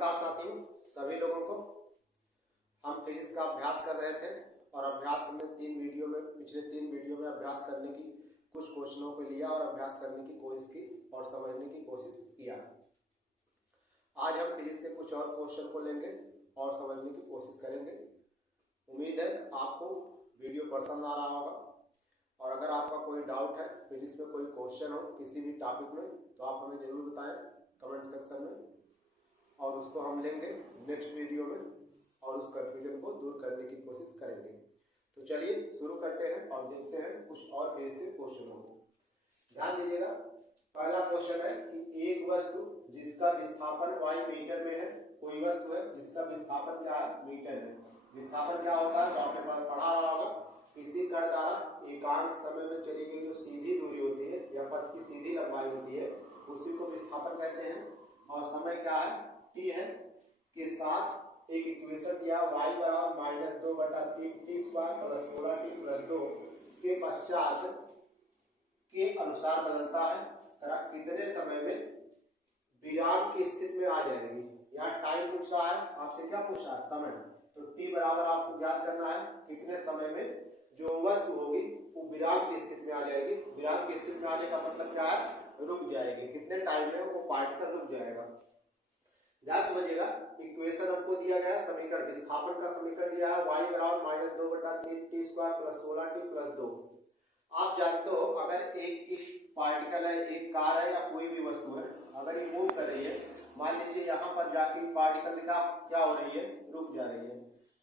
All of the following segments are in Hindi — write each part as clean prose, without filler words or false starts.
नमस्कार साथियों, सभी लोगों को। हम फिजिक्स का अभ्यास कर रहे थे और अभ्यास में पिछले तीन वीडियो में अभ्यास करने की कुछ क्वेश्चनों को लिया और अभ्यास करने की कोशिश की और समझने की कोशिश किया। आज हम फिजिक्स से कुछ और क्वेश्चन को लेंगे और समझने की कोशिश करेंगे। उम्मीद है आपको वीडियो पसंद आ रहा होगा और अगर आपका कोई डाउट है, फिजिक्स में कोई क्वेश्चन हो किसी भी टॉपिक में, तो आप हमें ज़रूर बताएं कमेंट सेक्शन में और उसको हम लेंगे नेक्स्ट वीडियो में और उस कन्फ्यूजन को दूर करने की कोशिश करेंगे। तो चलिए शुरू करते हैं और देखते हैं कुछ और फेज के क्वेश्चनों को। ध्यान दीजिएगा, पहला क्वेश्चन है कि एक वस्तु जिसका विस्थापन y मीटर में है, कोई वस्तु है जिसका विस्थापन क्या है, मीटर में। विस्थापन क्या होता है तो आपने पढ़ा रहा होगा, किसी कण द्वारा एकांक समय में चली गई जो सीधी दूरी होती है या पथ की सीधी लंबाई होती है उसी को विस्थापन कहते हैं। और समय क्या है, t है, के साथ एक इक्वेशन दिया y बराबर -2/3 t² + 16t + 2 के पश्चात के अनुसार बदलता है। कितने समय में विराम की स्थिति में आ जाएगी। यहाँ टाइम पूछ रहा है आपसे, क्या पूछ रहा है, समय। तो t बराबर आपको ज्ञात करना है कितने समय में जो वस्तु होगी वो विराम की स्थिति में आ जाएगी। विराम की स्थिति में आने का मतलब क्या है, रुक जाएगी। कितने टाइम में वो पार्टिकल रुक जाएगा। ध्यान समझिएगा, इक्वेशन हमको दिया गया, समीकरण विस्थापन का समीकरण दिया है y बराबर -2/3 t² + 16t + 2। आप जानते हो अगर एक पार्टिकल है, एक कार है या कोई भी वस्तु है, अगर ये मूव कर रही है, मान लीजिए यहाँ पर जाके पार्टिकल का क्या हो रही है, रुक जा रही है,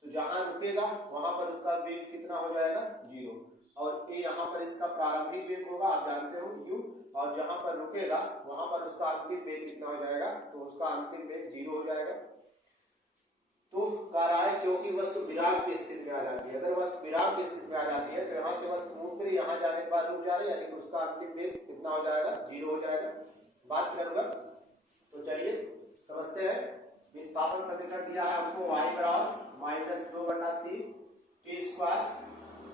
तो जहां रुकेगा वहां पर उसका वेग कितना हो जाएगा, 0। और ये यहाँ पर इसका प्रारंभिक वेग होगा, आप जानते हो u, और जहां पर रुकेगा वहां पर उसका अंतिम वेग कितना हो जाएगा, तो उसका अंतिम वेग 0 हो जाएगा। तो कह रहा है क्योंकि वस्तु विराम की स्थिति में आ जाती है। अगर वस्तु विराम की स्थिति में आ जाती है तो यहाँ से वस्तु मूव करी, यहाँ जाने के बाद रुक जा रही है, यानी कि उसका अंतिम वेग कितना हो जाएगा, 0 हो जाएगा। बात करूंगा तो चलिए समझते हैं। विस्थापन समीकरण दिया है हमको y बराबर -2/3 t²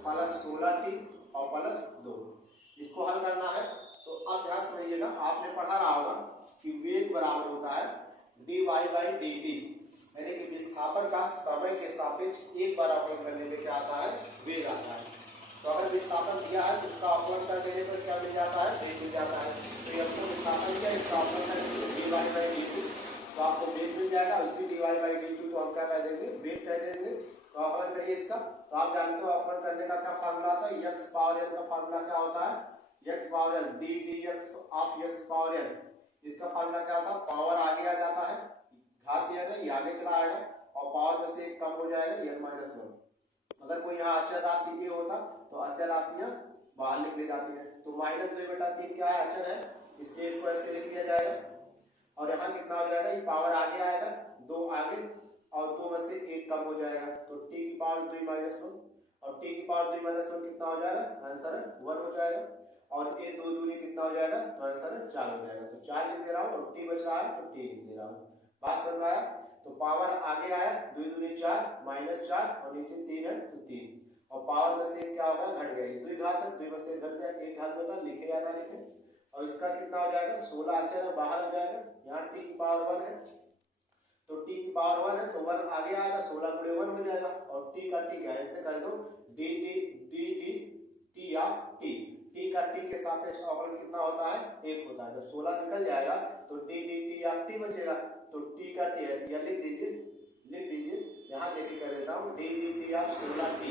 + 16t और +2। इसको हल करना है। तो अब ध्यान समझिएगा, आपने पढ़ा रहा होगा कि वेग बराबर होता है dy/dt, यानी कि विस्थापन का समय के सापेक्ष एक बार अवकलन करने में क्या आता है, वेग आता है। तो अगर विस्थापन दिया है तो उसका अवकलन कर देने पर क्या मिल जाता है, वेग मिल जाता है। तो ये हमको विस्थापन किया, इसका अवकलन करेंगे dy/dt, तो आपको वेग मिल जाएगा। उसी dy/dt को हम क्या कह देंगे, वेग कह देंगे। तो अवकलन करिए इसका। तो आप जानते हो अवकलन करने का क्या फार्मूला आता है, x पावर n का फार्मूला क्या होता है, x power n ddx of x power n। इसका फार्मूला क्या होता है, पावर आगे आ जाता है, घात दिया गया, ये आगे चला आएगा और पावर में से एक कम हो जाएगा, n-1। अगर कोई यहाँ अचर राशि a होता तो अचर राशियां बाहर लिख ली जाती है। तो -2/3 क्या है, अचर है, इसलिए इसको ऐसे लिख दिया जाएगा। और यहाँ कितना हो जाएगा, ये पावर आगे आएगा, 2 आगे और 2 में से 1 कम हो जाएगा, तो t की पावर 2-1 और t की पावर 2-1 कितना हो जाएगा, आंसर है 1 हो जाएगा। और ये 2 दूनी कितना हो जाएगा, तो आंसर है 4 हो जाएगा। तो 4 लिख दे रहा हूँ और t बच रहा है तो t लिख दे रहा हूँ। बात समझ में आया। तो पावर आगे आया, 2 दूनी 4 -4 और नीचे 3 है तो 3, और पावर में से क्या होगा, घट गया, 2 घात है, 2 में से घट गया, 1 घात होगा, लिखे या ना लिखे। और इसका कितना हो जाएगा, 16 अचर है, बाहर हो जाएगा। यहाँ t की पावर 1 है तो t की पावर 1 है तो 1 आगे आएगा, 16 × 1 हो जाएगा। और t का t क्या है, ऐसे कह दो dd ऑफ t। t का t के सापेक्ष अवकलन कितना होता है, 1 होता है। जब 16 निकल जाएगा तो dd ऑफ t बचेगा। तो t का t ऐसे लिख दीजिए, यहाँ देखिए कर देता हूँ dd ऑफ 16t,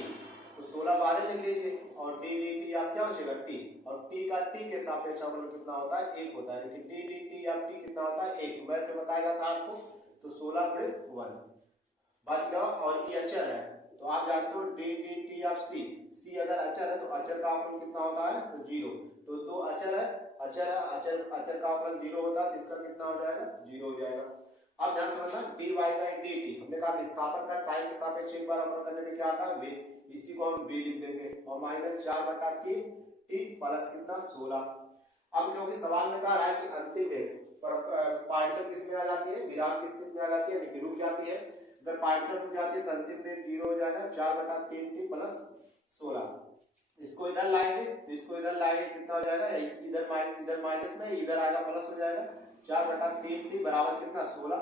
तो 16 बाहर लिख लीजिए और dd ऑफ क्या बचेगा, t। और t का t के सापेक्ष अवकलन कितना होता है, 1 होता है। लेकिन dd ऑफ t कितना होता है, 1। मैं तो बताया था आपको, तो 16 × 1 बच गया। और ये अचर है तो आप जानते हो dd ऑफ c अगर अचर है तो अचर का अवकलन कितना होता है, तो 0। तो 2 अचर है, अचर का अवकलन 0 होता है, तो इसका कितना हो जाएगा, 0 हो जाएगा। अब ध्यान समझना, dy/dt हमने कहा विस्थापन का टाइम के सापेक्ष एक बार अवकलन करने में क्या आता है, वेग, इसी को हम v लिख देंगे। और -4/3 t प्लस कितना, 16। अब क्योंकि सवाल में कहा है कि अंतिम वेग पार्टिकल किस में आ जाती है, विराम की स्थिति में आ जाती है, यानी कि रुक जाती है। अगर पार्टिकल रुक जाती है तो अंतिम वेग 0 हो जाएगा, 4/3 t + 16। इसको इधर लाएंगे तो इसको इधर लाएंगे, कितना हो जाएगा, इधर माइनस में इधर आएगा प्लस हो जाएगा, 4/3 t बराबर कितना, 16।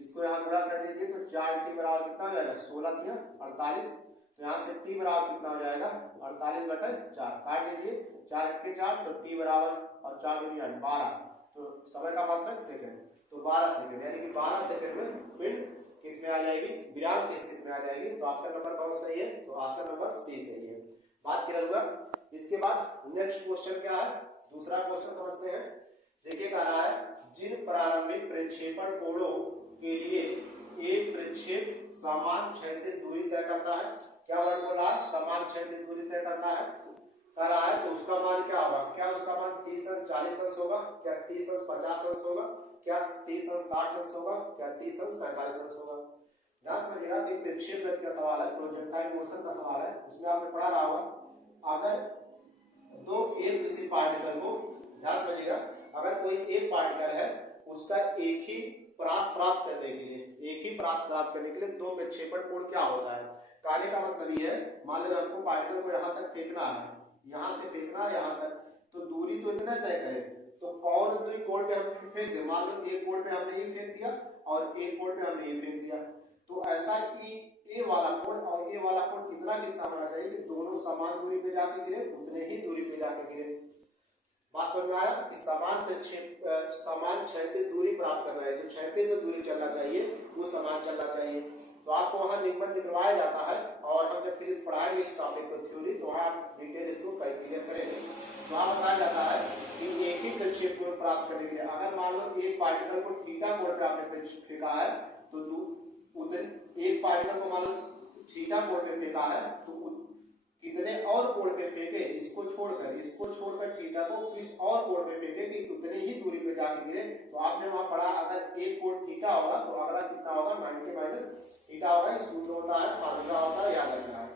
इसको यहाँ गुणा कर दीजिए तो 4t बराबर कितना हो जाएगा 16 तिया 48। तो यहाँ से t बराबर कितना हो जाएगा 48/4 काट दीजिए 4 के 4 तो t बराबर और 4 दूनी 12 तो समय का मात्रक सेकंड तो 12 सेकंड यानी कि 12 सेकंड में पिंड किस में आ जाएगी विराम की स्थिति में आ जाएगी। तो ऑप्शन नंबर कौन सही है तो ऑप्शन नंबर सी सही है। बात क्लियर हुआ। इसके बाद नेक्स्ट क्वेश्चन क्या है दूसरा क्वेश्चन समझते हैं। देखिए कह रहा है जिन प्रारंभिक प्रक्षेपण कोणों के लिए एक प्रक्षेप समान क्षैतिज दूरी तय करता है। क्या वर्ड बोला समान क्षैतिज दूरी तय करता है कर रहा है तो उसका मान क्या होगा। क्या उसका मान 30 अंश 40 अंश होगा, क्या 30 अंश 50 अंश होगा, क्या 30 अंश 60 अंश होगा, क्या 30 अंश 45 अंश होगा। ध्यान से समझिएगा कि प्रक्षेप गति का सवाल है प्रोजेक्टाइल मोशन का सवाल है उसमें आपने पढ़ा रहा होगा। अगर दो एक दिशी पार्टिकल को ध्यान समझिएगा अगर कोई एक पार्टिकल है उसका एक ही परास प्राप्त करने के लिए दो प्रक्षेपण कोण क्या होता है। कहने का मतलब ये है मान लो हमको पार्टिकल को यहाँ तक फेंकना है यहाँ से फेंकना है यहाँ तक तो दूरी तो इतना तय करें तो कौन दुई कोण पे हम फेंक दे। मान लो एक कोण पे हमने ये फेंक दिया और एक कोण पे हमने ये फेंक दिया तो ऐसा ए वाला कोण और ए वाला कोण कितना कितना होना चाहिए कि दोनों समान दूरी पे जाके गिरे उतने ही दूरी पे जाके गिरे। बात समझ में आया कि समान क्षैतिज दूरी प्राप्त करना है जो क्षैतिज में दूरी चलना चाहिए वो समान चलना चाहिए। तो आपको वहां निबंध निकलवाया जाता है और हम जब फिर पढ़ाएंगे इस टॉपिक को थ्योरी तो वहां डिटेल इसको क्लियर करेंगे। तो वहां बताया जाता है कि एक ही प्रक्षेप कोण प्राप्त करने के लिए अगर मान लो एक पार्टिकल को थीटा कोण पे आपने फेंका है तो एक पार्टिकल को मान लो थीटा कोण पे फेंका है तो कितने और कोण पे फेंके इसको छोड़कर थीटा को किस और कोण पे फेंके कि उतनी ही दूरी पे जाके गिरे। तो आपने वहां पढ़ा अगर एक कोण थीटा होगा तो अगला कितना होगा 90 माइनस थीटा होगा। सूत्र होता है फार्मूला होता है याद रखना है।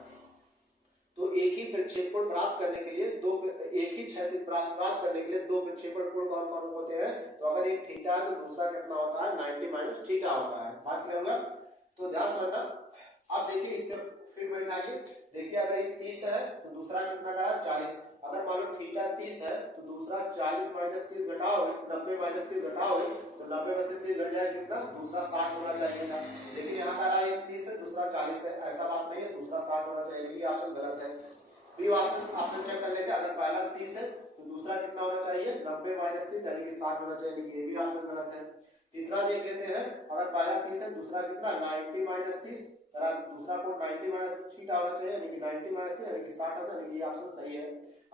तो एक ही प्रक्षेपण प्राप्त करने के लिए एक ही क्षैतिज प्राप्त करने के लिए दो प्रक्षेपण कोण कौन कौन होते हैं। तो अगर एक थीटा है तो दूसरा कितना होता है 90 माइनस थीटा होता है। बात क्लियर होगा। तो ध्यान से समझना। अब देखिए इससे फिर बैठाइए देखिए अगर ये 30 है तो दूसरा कितना करा 40। अगर मान लो थीटा 30 है तो दूसरा 40 माइनस 30 घटाओगे 90 माइनस 30 घटाओगे तो 90 में से 30 घट जाए कितना दूसरा 60 होना चाहिए था। लेकिन यहाँ का रहा 30 है दूसरा 40 है ऐसा बात नहीं है दूसरा 60 होना चाहिए। ये ऑप्शन गलत है। बी ऑप्शन चेक कर लेंगे अगर पहला 30 है तो दूसरा कितना होना चाहिए 90 माइनस 30 यानी कि 60 होना चाहिए। ये भी ऑप्शन गलत है। तीसरा देख लेते हैं अगर पहला 30 है दूसरा कितना 90 माइनस 30 दूसरा कोण 90 माइनस थीटा होना चाहिए यानी कि 90 माइनस 30 यानी कि 60 होता है यानी कि ये ऑप्शन सही है।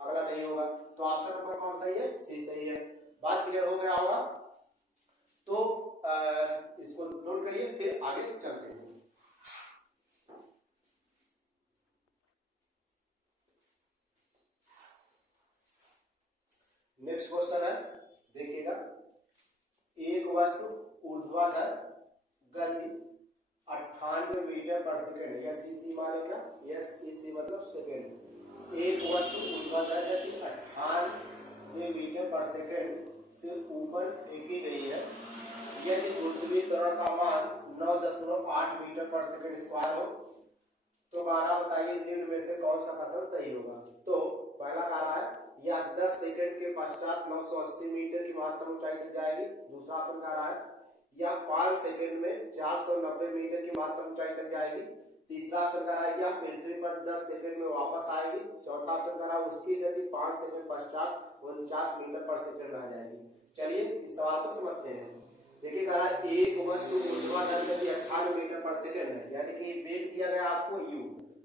अगला नहीं होगा तो ऑप्शन नंबर कौन सही है सी सही है। बात क्लियर हो गया होगा। तो इसको नोट करिए फिर आगे चलते हैं। नेक्स्ट क्वेश्चन है देखिएगा एक वस्तु ऊर्ध्वाधर गति 98 मीटर पर सेकंड या सीसी माने क्या एसईसी मतलब सेकंड। एक वस्तु ऊर्ध्वाधर गति 98 मीटर पर सेकंड से ऊपर फेंकी गई है यदि ऊर्ध्वीय त्वरण का मान 9.8 मीटर पर सेकंड स्क्वायर हो तो बारह बताइए निम्न में से कौन सा कथन सही होगा। तो पहला कह रहा है यह 10 सेकंड के पश्चात 980 मीटर की महत्तम ऊंचाई तक जाएगी। दूसरा ऑप्शन कह रहा है यह 5 सेकंड में 490 मीटर की महत्तम ऊंचाई तक जाएगी। तीसरा ऑप्शन कह रहा है यह पृथ्वी पर 10 सेकंड में वापस आएगी। चौथा ऑप्शन कह रहा है उसकी गति 5 सेकंड पश्चात 49 मीटर पर सेकंड रह जाएगी। चलिए इस सवाल को समझते हैं। देखिए कह रहा है एक वस्तु ऊर्ध्वाधर गति 98 मीटर पर सेकंड है यानी कि वेग दिया गया आपको u।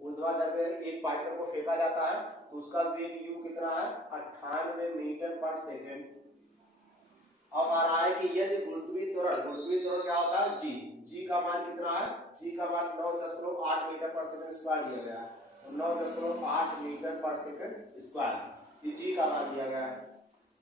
ऊर्ध्वाधर में एक पार्टिकल को फेंका जाता है तो उसका वेग u कितना है 98 मीटर पर सेकंड। अब आ रहा है कि यदि गुरुत्वीय त्वरण क्या होता है g का मान कितना है g का मान 9.8 मीटर पर सेकंड स्क्वायर दिया गया है। तो 9.8 मीटर पर सेकंड स्क्वायर ये g का मान दिया गया है।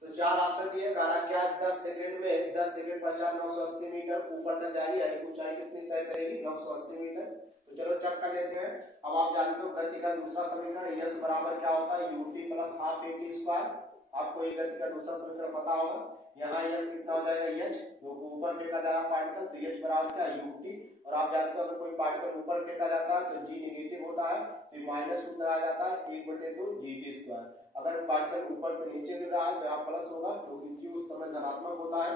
तो चार ऑप्शन दिए कह रहा क्या 10 सेकंड पश्चात 980 मीटर ऊपर तक जाएगी यानी ऊंचाई कितनी तय करेगी 980 मीटर। तो चलो चेक कर लेते हैं। अब आप जानते हो गति का दूसरा समीकरण s बराबर क्या होता है ut plus half at square. आपको ये गति का दूसरा समीकरण पता होगा। यहाँ s कितना हो जाएगा h जो ऊपर फेंका जा रहा पार्टिकल तो h बराबर क्या ut। और आप जानते हो अगर कोई पार्टिकल ऊपर फेंका जाता है तो g नेगेटिव होता है तो माइनस सूत्र आ जाता है 1/2 gt स्क्वायर। अगर पार्टिकल ऊपर से नीचे गिर रहा है तो यहाँ प्लस होगा क्योंकि g उस समय धनात्मक होता है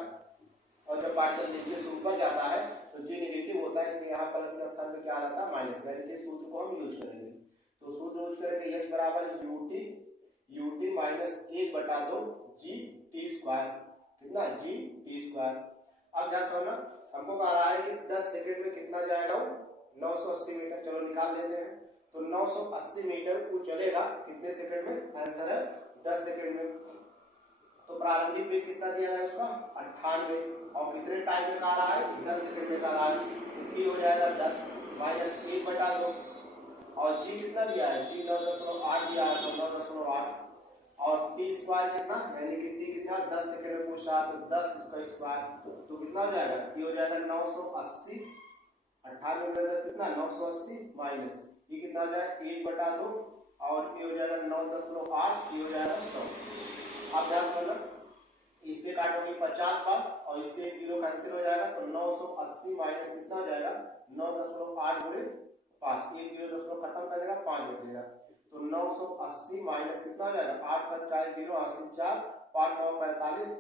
और जब पार्टिकल नीचे से ऊपर जाता है तो g यहाँ प्लस के स्थान पे क्या रहता है माइनस, यानी कि सूत्र को हम यूज करेंगे। तो सूत्र यूज करेंगे h बराबर ut minus 1/2 g t square, कितना g t स्क्वायर। अब ध्यान सुनना, हमको कह रहा है कि 10 सेकंड में कितना जाएगा वो 980 मीटर। चलो निकाल लेते हैं। तो 980 मीटर वो चलेगा कितने सेकंड में, आंसर है 10 सेकंड में। तो प्रारंभिक वेग कितना दिया है उसका 98, और कितने टाइम में कह रहा है 10 सेकंड में कह रहा है। तो t हो जाएगा 10 माइनस 1/2, और g कितना दिया है, g 9.8 दिया है, तो 9.8, और t स्क्वायर कितना, यानी कि t कितना 10 सेकंड में पूछ रहा है, तो 10 इसका स्क्वायर, तो कितना हो जाएगा, t हो जाएगा 980, 98 में 10 कितना 980 माइनस ये कितना हो जाएगा 1/2, और t हो जाएगा 9.8, ये हो जाएगा 100। आप ध्यान करना, इससे काटोगे 50 बार और इससे 1 जीरो कैंसिल हो जाएगा, तो 980 माइनस कितना हो जाएगा 9.8 गुणे 5, 1 जीरो 10 खत्म कर देगा, 5 बचेगा। तो 980 माइनस कितना हो जाएगा 8 + 4 0 80 4 5 9 45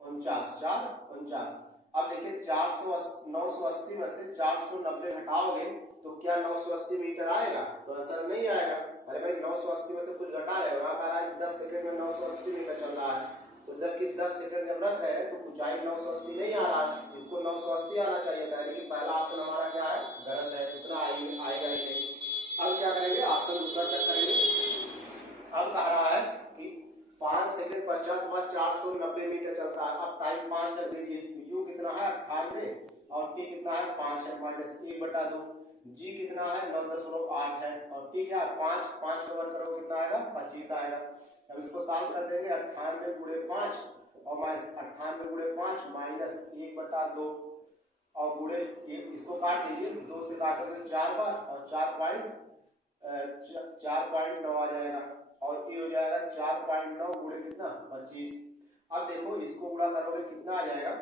49 4 49। अब देखिए 980 में से 490 घटाओगे तो क्या 980 मीटर आएगा, तो आंसर नहीं आएगा। अरे भाई 980 में से कुछ घटा रहे हो, वहां कह रहा है 10 सेकंड में 980 मीटर चल रहा है, तो जबकि 10 सेकंड जब रख रहे हैं तो ऊंचाई 980 नहीं आ रहा है, इसको 980 आना चाहिए था, यानी कि पहला ऑप्शन हमारा क्या है गलत है, इतना आएगा ही नहीं। अब क्या करेंगे, ऑप्शन दूसरा चेक करेंगे। अब कह रहा है कि 5 सेकंड पश्चात बाद 490 मीटर चलता है। अब टाइम 5 कर दीजिए, तो यू कितना है 98 और टी कितना है 5 है, माइनस 1/2, जी कितना है 9.8 है, और टी क्या 5 5 को वर्ग करोगे कितना आएगा 25 आएगा। अब इसको सॉल्व कर देंगे, 98 गुणे 5 और माइनस 98 गुणे 5 माइनस 1/2 और गुणे इसको काट दीजिए, 2 से काटोगे 4 बार और 4.9 आ जाएगा, और ये हो जाएगा 4.9 गुणे कितना 25। अब देखो इसको गुणा करोगे कितना आ जाएगा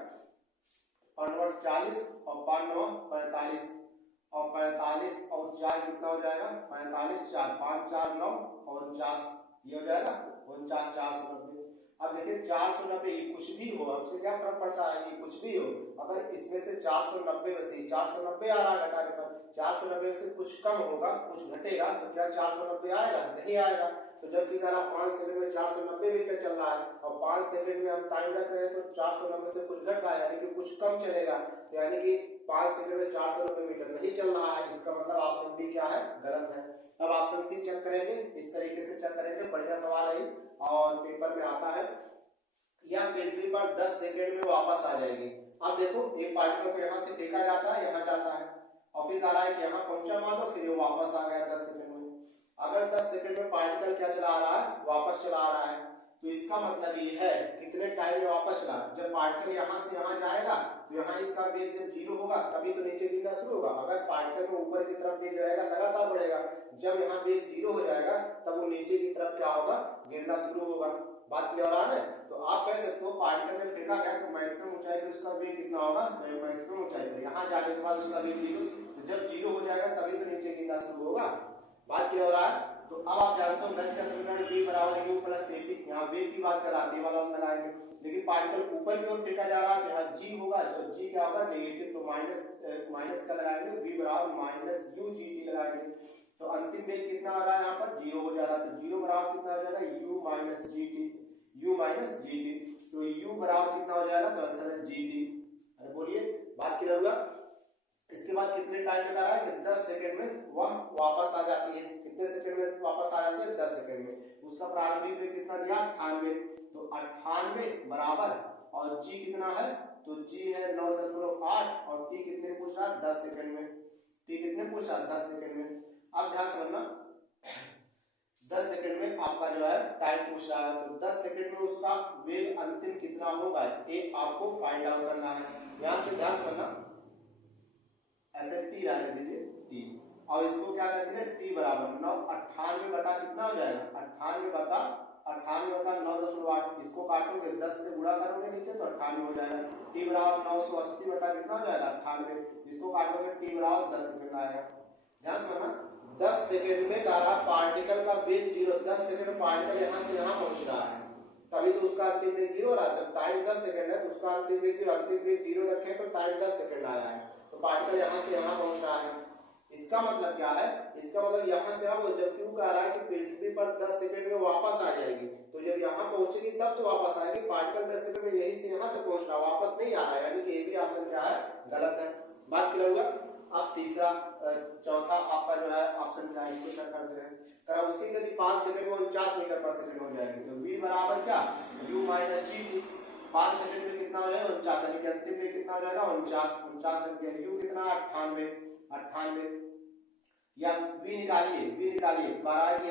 40 और 5 9 45, और 45 और 4 कितना हो जाएगा 45 4 5 4 9 और 49, ये हो जाएगा 49 490। अब देखिए 490 ये कुछ भी हो, हमसे क्या फर्क पड़ता है, ये कुछ भी हो, अगर इसमें से 490 में से 490 आ रहा है घटाने पर, 490 में से कुछ कम होगा कुछ घटेगा, तो क्या 490 आएगा, नहीं आएगा। तो जबकि कह रहा 5 सेकंड में 490 मीटर चल रहा है और 5 सेकंड में हम टाइम रख रहे हैं, तो 490 से कुछ घट रहा है, यानी कि कुछ कम चलेगा, तो यानी कि 5 सेकंड में 490 मीटर नहीं चल रहा है, इसका मतलब ऑप्शन बी क्या है गलत है। अब ऑप्शन सी चेक करेंगे, इस तरीके से चेक करेंगे, बढ़िया सवाल है और पेपर में आता है। यह पृथ्वी पर 10 सेकंड में वापस आ जाएगी। अब देखो एक पार्टिकल को यहाँ से फेंका जाता है, यहाँ जाता है, और फिर कह रहा है कि यहाँ पहुंचा मान लो, फिर ये वापस आ गया 10 सेकंड में। अगर 10 सेकंड में पार्टिकल क्या चला रहा है वापस चला रहा है, तो इसका मतलब ये है कितने टाइम में वापस चला, जब पार्टिकल यहाँ से यहाँ जाएगा तो यहाँ इसका वेग जब 0 होगा तभी तो नीचे गिरना शुरू होगा। अगर पार्टिकल में ऊपर की तरफ वेग रहेगा लगातार बढ़ेगा, जब यहाँ वेग 0 हो जाएगा तब वो नीचे की तरफ क्या होगा गिरना शुरू होगा। बात क्लियर आ रहा है। तो आप कह सकते हो पार्टिकल में फेंका गया तो मैक्सिमम ऊंचाई पे उसका वेग कितना होगा, मैक्सिमम ऊंचाई पर यहाँ जाने के बाद उसका वेग 0, तो जब 0 हो जाएगा तभी तो नीचे गिरना शुरू होगा। बात क्लियर हो रहा है। तो अब आप जानते हो गति का समीकरण v बराबर u प्लस at, यहाँ वेग की बात कर रहा है वाला हम लगाएंगे, लेकिन पार्टिकल ऊपर की ओर फेंका जा रहा है तो यहाँ g होगा, जो g क्या होगा नेगेटिव, तो माइनस का लगाएंगे, v बराबर माइनस u gt लगाएंगे, तो अंतिम वेग कितना आ रहा है यहाँ पर 0 हो जा रहा है, तो 0 बराबर कितना हो जाएगा u माइनस gt, तो u बराबर कितना हो जाएगा, तो आंसर है gt। अरे बोलिए बात क्लियर हुआ। इसके बाद कितने टाइम में कह रहा है कि 10 सेकंड में वह वापस आ जाती है, कितने सेकंड में वापस आ जाती है 10 सेकंड में। उसका प्रारंभिक वेग कितना दिया 98, तो 98 बराबर और g कितना है, तो g है 9.8 और t कितने पूछ रहा है 10 सेकंड में, t कितने पूछ रहा है 10 सेकंड में। अब ध्यान से रखना 10 सेकंड में आपका जो है टाइम पूछ रहा है, तो 10 सेकंड में उसका वेग अंतिम कितना होगा ये आपको फाइंड आउट करना है। यहाँ से ध्यान से रखना, ऐसे टी डाल दीजिए टी, और इसको क्या कर दीजिए टी बराबर 98 बटा कितना हो जाएगा 98 बटा 9.8, इसको काटोगे 10 से गुणा करोगे नीचे तो 98 हो जाएगा। टी बराबर 980 बटा कितना हो जाएगा 98, इसको काटोगे टी बराबर 10 सेकंड आएगा। ध्यान से रखना 10 सेकंड में कहा पार्टिकल का वेग 0, 10 सेकंड में पार्टिकल यहाँ से यहाँ पहुंच रहा है तभी तो उसका अंतिम वेग 0 रहा है। जब टाइम 10 सेकंड है तो उसका अंतिम वेग 0, अंतिम वेग 0 रखे तो टाइम 10 सेकंड आया है, तो पार्टिकल यहाँ से यहाँ पहुंच रहा है। इसका मतलब क्या है, इसका मतलब यहाँ से हम जब क्यू कह रहा है कि पृथ्वी पर 10 सेकंड में वापस आ जाएगी, तो जब यहाँ पहुंचेगी तब तो वापस आएगी। पार्टिकल 10 सेकंड में यही से यहाँ तक पहुंच रहा है, वापस नहीं आ रहा है, यानी कि ये भी ऑप्शन क्या है, गलत है। बात क्लियर हुआ। अब तीसरा चौथा आपका जो है ऑप्शन क्या है, इसको चेक करते हैं। करा उसकी गति 5 सेकंड में 49 मीटर पर सेकंड हो जाएगी, तो v बराबर क्या, u माइनस gt। 5 सेकंड में कितना हो जाएगा, 49, यानी कि अंतिम में कितना हो जाएगा, 49 रख दिया। u कितना, 98। या v निकालिए करा कि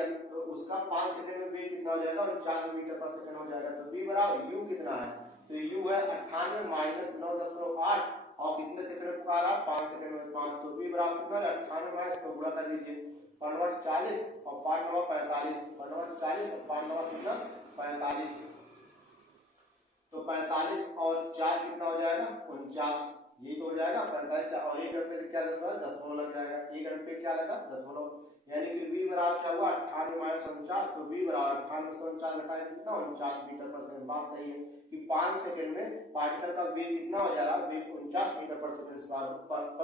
उसका 5 सेकंड में v कितना हो जाएगा, 49 मीटर पर सेकंड हो जाएगा। तो v बराबर u कितना है, तो u है 98 माइनस 9.8 और कितने सेकंड में पुकारा, 5 सेकंड में 5, तो v बराबर कितना है, 98 माइनस 100 गुणा कर दीजिए, 5 और 5 9 45, 40 और 5 9 कितना 45, तो 45 और 4 कितना हो जाएगा, 49, ये तो हो जाएगा 45 और 1 घंटे से क्या दशमलव लग जाएगा, 1 घंटे पे क्या लगा, दशमलव, यानी कि v बराबर क्या हुआ, 98 माइनस 49, तो v बराबर 98 से 49 घटाएंगे कितना, 49 मीटर पर सेकंड। बात सही है कि 5 सेकंड में पार्टिकल का वेग कितना हो जा रहा है, वेग 49 मीटर पर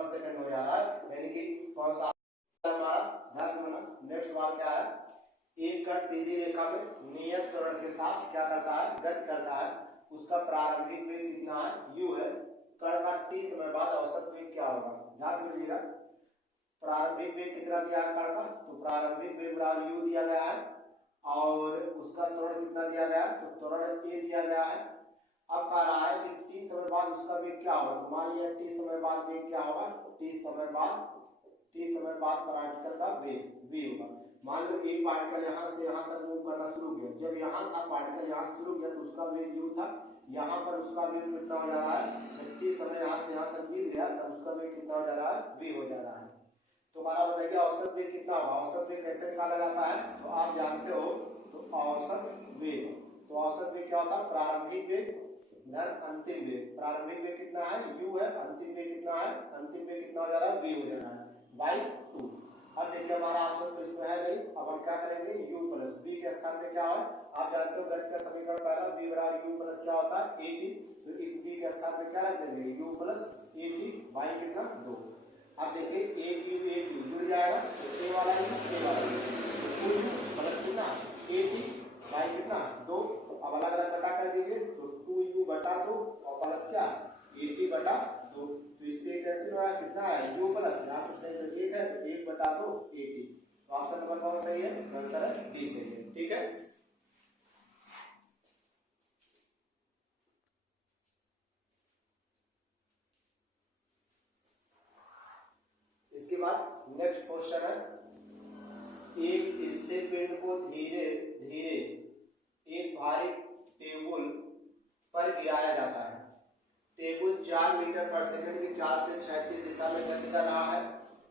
सेकंड हो जा रहा है, यानी कि कौन सा हमारा, ध्यान से सुनना। नेक्स्ट सवाल क्या है, एक कण सीधी रेखा में नियत त्वरण के साथ क्या करता है, गति करता है, उसका प्रारंभिक वेग कितना है, u है, कण का t समय बाद औसत वेग क्या होगा, ध्यान से समझिएगा। प्रारंभिक वेग कितना दिया है कण का, तो प्रारंभिक वेग बराबर u दिया गया है और उसका त्वरण कितना दिया गया है, तो त्वरण a दिया गया है। अब कह रहा है कि t समय बाद उसका वेग क्या होगा, तो मान लिया t समय बाद वेग क्या होगा, t समय बाद पार्टिकल का वेग v होगा। मान लो एक पार्टिकल यहाँ से यहाँ तक मूव करना शुरू किया, जब यहाँ था पार्टिकल यहाँ शुरू किया तो उसका वेग u था, यहाँ पर उसका वेग कितना हो जा रहा है, t समय यहाँ से यहाँ तक बीत गया तब उसका वेग कितना हो जा रहा है, v हो जा रहा है। तो हमारा बताइए औसत वेग कितना होगा, औसत वेग कैसे निकाला जाता है, तो आप जानते हो, तो औसत वेग, तो औसत वेग क्या होता है, प्रारंभिक वेग धन अंतिम वेग। प्रारंभिक वेग कितना है, u है, अंतिम वेग कितना है, अंतिम वेग कितना हो जा रहा है, v हो जा रहा है बाई 2। अब देखिए हमारा ऑप्शन तो इसमें है नहीं, अब हम क्या करेंगे, u प्लस v के स्थान पे क्या है, आप जानते हो गति का समीकरण पहला v बराबर u प्लस क्या होता है, at, तो इस v के स्थान पे क्या रख देंगे, u प्लस at बाई कितना 2। अब देखिए एक u जुड़ जाएगा, तो a वाला u तो 2u प्लस कितना 80 बाई कितना 2, अब अलग अलग बटा कर दीजिए, तो 2u बटा 2 और प्लस क्या 80 बटा 2, तो इसके कैंसिल हुआ कितना है, u प्लस यहाँ कुछ नहीं तो 1 है, तो 1 बटा 2 80, तो ऑप्शन नंबर कौन सही है, आंसर है डी सही है। ठीक है, इसके बाद नेक्स्ट क्वेश्चन है, एक स्थिर पिंड को धीरे धीरे एक भारी टेबल पर गिराया जाता है। टेबल 4 मीटर पर सेकंड की 4 से 36 दिशा में गति कर रहा है।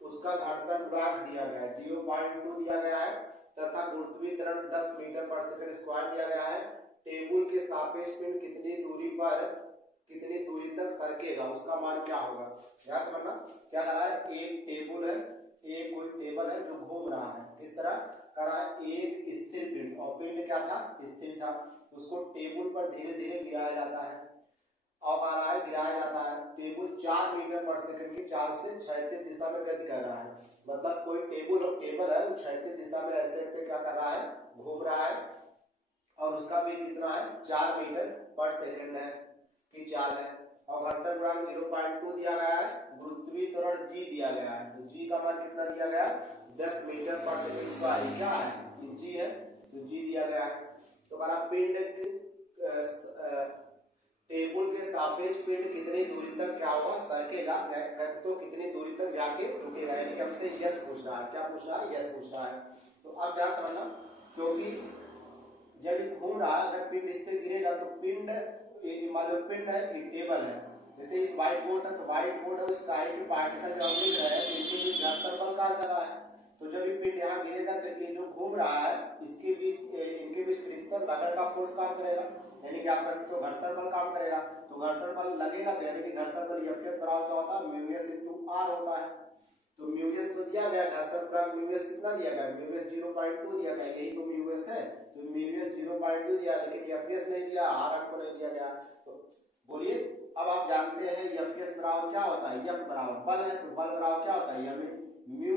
उसका घर्षण गुणांक दिया गया है 0.2 दिया गया है तथा गुरुत्वीय त्वरण 10 मीटर पर सेकंड स्क्वायर दिया गया है। टेबल के सापेक्ष पिंड कितनी दूरी तक सरकेगा, उसका मान क्या होगा। ध्यान से समझना, क्या कर रहा है, एक टेबल है, एक कोई टेबल है जो घूम रहा है, किस तरह कर रहा है, एक स्थिर पिंड, और पिंड क्या था, स्थिर था, उसको टेबल पर धीरे धीरे गिराया जाता है, और आ रहा है गिराया जाता है। टेबल 4 मीटर पर सेकंड की 4 से 36 दिशा में गति कर रहा है, मतलब कोई टेबल है वो 36 दिशा में ऐसे ऐसे क्या कर रहा है, घूम रहा है, और उसका वेग कितना है 4 मीटर पर सेकंड है कि 4 है, और घर्षण गुणांक 0.2 दिया गया है, गुरुत्वीय त्वरण g दिया गया है, तो g का मान कितना दिया गया 10 मीटर पर सेकंड स्क्वायर, क्या है ये g है, तो g दिया गया है। तो हमारा पिंड टेबल के सापेक्ष पिंड कितनी दूरी तक क्या होगा, सरकेगा, कैसे तो कितनी दूरी तक जाके रुकेगा, यानी कि हमसे यस पूछ रहा है, क्या पूछ रहा है, यस पूछ रहा है। तो अब क्या समझना, क्योंकि जब ये घूम रहा है, अगर पिंड इस पे गिरेगा तो पिंड, मान लो पिंड है, ये टेबल है, जैसे इस व्हाइट बोर्ड है, तो व्हाइट बोर्ड और इस साइड के पार्टिकल जो ऑब्जेक्ट है इसके बीच घर्षण बल कार्य कर रहा है, तो जब ये पिंड यहाँ गिरेगा तो ये जो घूम रहा है इसके बीच, इनके बीच फ्रिक्शन रगड़ का फोर्स काम करेगा, यानी कि आपका तो घर्षण बल काम करेगा, तो घर्षण बल लगेगा तो यानी कि घर्षण बल F बराबर क्या होता है, म्यूएस इनटू आर होता है। तो म्यूएस तो दिया गया, घर्षण बल म्यूएस कितना दिया गया, म्यूएस 0.2 दिया गया, यही तो म्यूएस है, तो म्यूएस 0.2 दिया, लेकिन Fs नहीं दिया, आर आपको नहीं दिया गया। तो बोलिए अब आप जानते हैं एफ एस बराबर क्या होता है, एफ बराबर बल है तो बल बराबर क्या होता है म्यू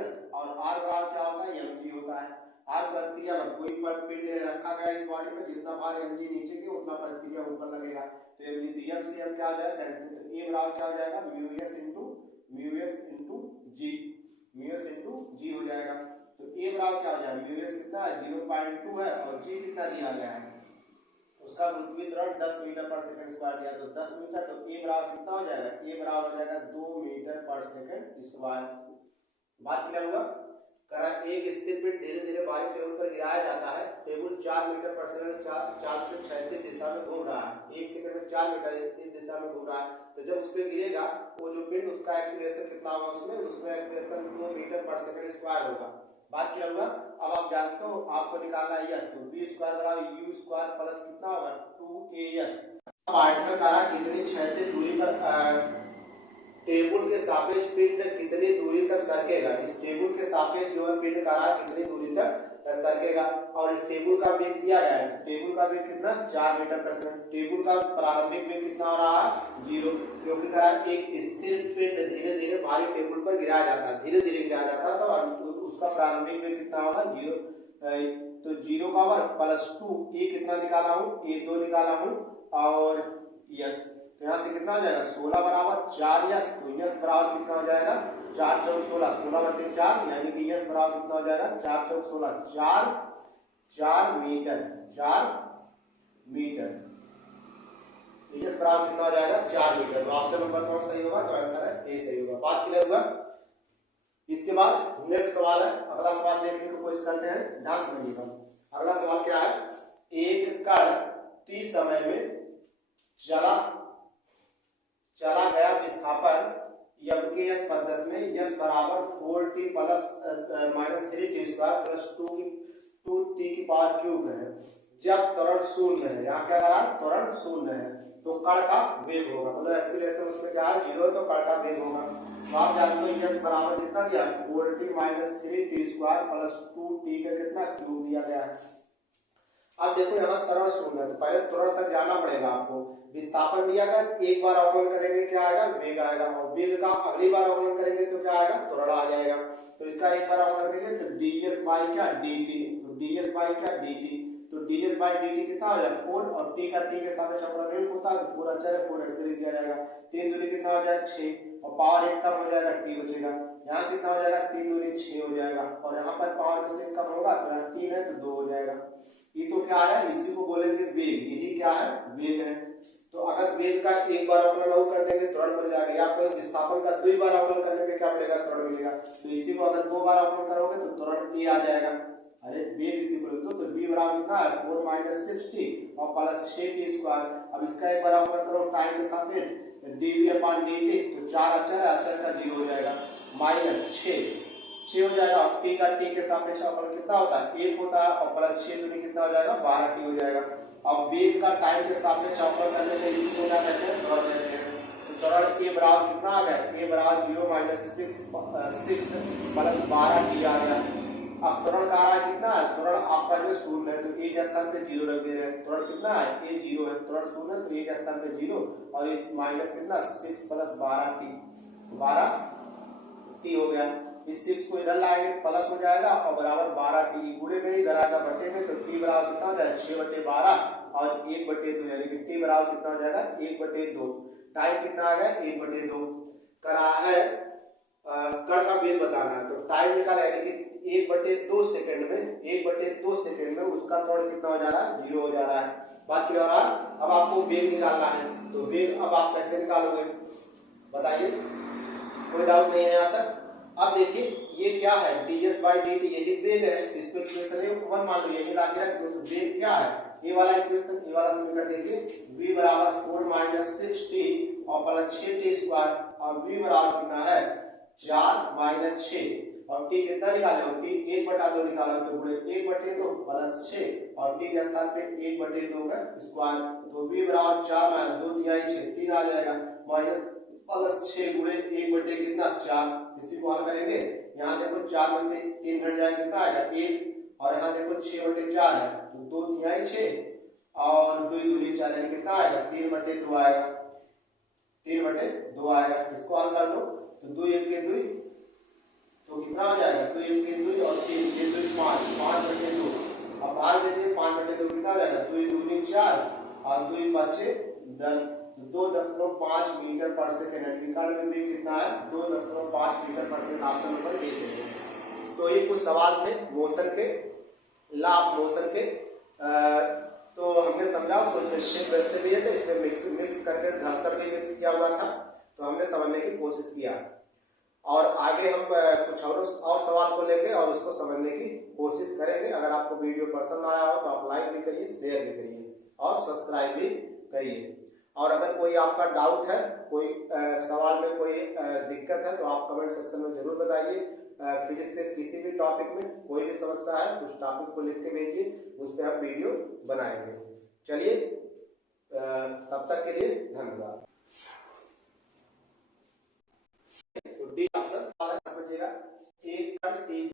एस और आर बराबर क्या होता है एम जी होता है। आर प्रतिक्रिया पर कोई पिंड रखा गया इस बॉडी में, जितना भार एम जी नीचे की उतना प्रतिक्रिया ऊपर लगेगा, तो एम जी तो एम से एम क्या हो जाएगा कैंसिल, तो ए बराबर क्या हो जाएगा म्यू एस इंटू जी हो जाएगा। तो ए बराबर क्या हो जाएगा म्यू एस कितना है 0.2 है और जी कितना दिया गया है, उसका गुरुत्वीय त्वरण 10 मीटर पर सेकंड स्क्वायर दिया, तो 10 मीटर, तो ए बराबर कितना हो जाएगा, ए बराबर हो जाएगा 2 मीटर पर सेकंड स्क्वायर। बात क्लियर होगा। करा एक स्थिर पिंड धीरे धीरे बाहरी टेबल पर गिराया जाता है, टेबल 4 मीटर पर सेकंड 4 से 36 दिशा में घूम रहा है, 1 सेकंड में 4 मीटर इस दिशा में घूम रहा है, तो जब उस पे गिरेगा वो जो पिंड उसका एक्सीलरेशन कितना होगा, उसमें एक्सीलरेशन 2 मीटर पर सेकंड स्क्वायर होगा। बात क्या होगा। अब आप जानते हो आपको निकालना है यस, तो बी स्क्वायर बराबर यू स्क्वायर प्लस कितना होगा 2as। पार्टिकल कारा कितनी क्षैतिज दूरी पर टेबल के सापेक्ष पिंड कितनी दूरी तक सरकेगा, इस टेबल के सापेक्ष जो है पिंड कारा कितनी दूरी तक सरकेगा, और टेबल का वेग दिया गया है, टेबल का वेग कितना 4 मीटर पर सेकंड, टेबल का प्रारंभिक वेग कितना हो रहा है 0, क्योंकि करा एक स्थिर पिंड धीरे धीरे भारी टेबल पर गिराया जाता है, धीरे धीरे गिराया जाता है, तो उसका प्रारंभिक वेग कितना होगा 0, तो 0 का वर्ग प्लस 2, ए कितना निकाला हूँ ए 2 निकाला हूँ और यस, तो यहाँ से कितना हो जाएगा 16 बराबर 4 यस, तो यस बराबर कितना हो जाएगा 4 चौक 16, 16 बटे 4 यानी कि यस बराबर कितना हो जाएगा 4 चौक 16 4 मीटर यस बराबर कितना हो जाएगा 4 मीटर। तो ऑप्शन नंबर कौन सही होगा, तो आंसर है ए सही होगा। बात क्लियर हुआ। इसके बाद नेक्स्ट सवाल है, अगला सवाल देखने की कोशिश करते हैं, ध्यान सुनिएगा। अगला सवाल क्या है, एक कण t समय में चला गया विस्थापन यस पद्धति में यस बराबर 4t plus -3t square plus 2t की पावर क्यूब है, जब त्वरण शून्य है, यहाँ क्या रहा त्वरण शून्य है, तो कण का वेग होगा, मतलब एक्सीलरेशन उसमें क्या है 0 है, तो कण का वेग होगा। तो आप जानते हो यस बराबर कितना दिया 4t - 3t square plus 2t का कितना क्यूब दिया गया है। अब देखो यहाँ त्वरण शून्य है, तो पहले त्वरण तक जाना पड़ेगा आपको, विस्थापन दिया गया, एक बार अवकलन करेंगे क्या आएगा वेग आएगा, और वेग का अगली बार अवकलन करेंगे तो क्या आएगा त्वरण आ जाएगा, तो इसका इस बार अवकलन करेंगे तो ds बाई क्या dt, तो ds बाई क्या dt, तो ds बाई dt कितना हो जाएगा 4 और t का t के सापेक्ष अवकलन 1 होता है, तो 4 अच्छा है 4 एक्स दिया जाएगा, 3 दूनी कितना हो जाएगा 6 और पावर 1 कम हो जाएगा t बचेगा, यहाँ कितना हो जाएगा 3 दूनी 6 हो जाएगा, और यहाँ पर पावर में से कम होगा तो यहाँ 3 है तो 2 हो जाएगा। ये तो क्या है, इसी को बोलेंगे वेग, यही क्या है वेग है। तो अगर वेग का एक बार अवकलन कर देंगे त्वरण मिल जाएगा, या आपको विस्थापन का 2 बार अवकलन करने पे क्या मिलेगा त्वरण मिलेगा, तो इसी को अगर 2 बार अवकलन करोगे तो त्वरण a आ जाएगा। अरे वेग इसी को लिख दो, तो v बराबर कितना है 4 - 6t और प्लस 6t स्क्वायर। अब इसका एक बार अवकलन करो टाइम के साथ में dv/dt, तो 4 अचर का 0 हो जाएगा, -6 हो जाएगा, और t का t के सापेक्ष अवकलन कितना होता है 1 होता है, और प्लस 6 दूनी कितना हो जाएगा 12t हो जाएगा। अब वेग का टाइम के सापेक्ष अवकलन करने से इसको क्या कहते हैं त्वरण कहते हैं, तो त्वरण a बराबर कितना आ गया a बराबर 0 - 6 प्लस 12t आ गया। अब त्वरण का रहा है कितना है, त्वरण आपका जो शून्य है, तो a के स्थान पे 0 रख दे रहे हैं, त्वरण कितना है a 0 है, त्वरण शून्य है तो a के स्थान पे 0 और ये माइनस कितना 6 प्लस 12t हो गया। इस 6 को इधर लाएंगे प्लस हो जाएगा और बराबर 12t, गुणे में इधर आएगा बटे में, तो t बराबर कितना हो जाएगा 6/12 और 1/2, यानी कि t बराबर कितना हो जाएगा 1/2। टाइम कितना आ गया 1/2 करा है, कण का वेग बताना है, तो टाइम निकाला यानी कि 1/2 सेकंड में उसका त्वरण कितना हो जा रहा है 0 हो जा रहा है। बात क्लियर हो रहा है। अब आपको वेग निकालना है, तो वेग अब आप कैसे निकालोगे बताइए, कोई डाउट नहीं है यहाँ तक। अब देखिए ये क्या है ds/dt, यही वेग है, इसको इक्वेशन 1 मान लो, यही लाके रख दो, तो वेग क्या है ये वाला इक्वेशन, ये वाला समीकरण देखिए v बराबर 4 - 6t और प्लस 6t स्क्वायर, और v बराबर कितना है 4 - 6 और t कितना निकाले हो t 1/2 निकाला तो गुणे 1/2 प्लस 6 और t के स्थान पे 1/2 का स्क्वायर, तो v बराबर 4 - 2 दिया 6 3 आ जाएगा, माइनस प्लस 6 गुणे 1/2 कितना 4, इसी को हल करेंगे। यहाँ देखो 4 में से 3 घट जाएगा कितना आएगा 1, और यहाँ देखो 6/4 है, तो 2 तिहाई 6 और 2 दूनी 4 यानी कितना आएगा 3/2 आएगा, 3/2 आएगा। इसको हल कर दो तो 2 1 के 2 तो कितना हो जाएगा 2 1 के 2 और 3 3 2 5 5/2। अब भाग देते 5/2 कितना हो जाएगा 2 दूनी 4 और 2 5 10 2.5 मीटर पर सेकेंड है। निकाल में भी कितना है 2.5 मीटर पर सेकेंड, ऑप्शन नंबर ए से। तो ये कुछ सवाल थे मोशन के, लॉ ऑफ मोशन के। तो हमने समझा तो शिप वैसे भी है, तो इसमें मिक्स करके घर्षण भी मिक्स किया हुआ था, तो हमने समझने की कोशिश किया। और आगे हम कुछ और सवाल को लेंगे और उसको समझने की कोशिश करेंगे। अगर आपको वीडियो पसंद आया हो तो आप लाइक भी करिए, शेयर भी करिए और सब्सक्राइब भी करिए। और अगर कोई आपका डाउट है, कोई सवाल में कोई दिक्कत है तो आप कमेंट सेक्शन में जरूर बताइए। फिजिक्स से किसी भी टॉपिक में कोई भी समस्या है तो उस टॉपिक को लिख के भेजिए, उस पर हम वीडियो बनाएंगे। चलिए तब तक के लिए धन्यवाद। डी ऑप्शन समझिएगा, एक कण सीधे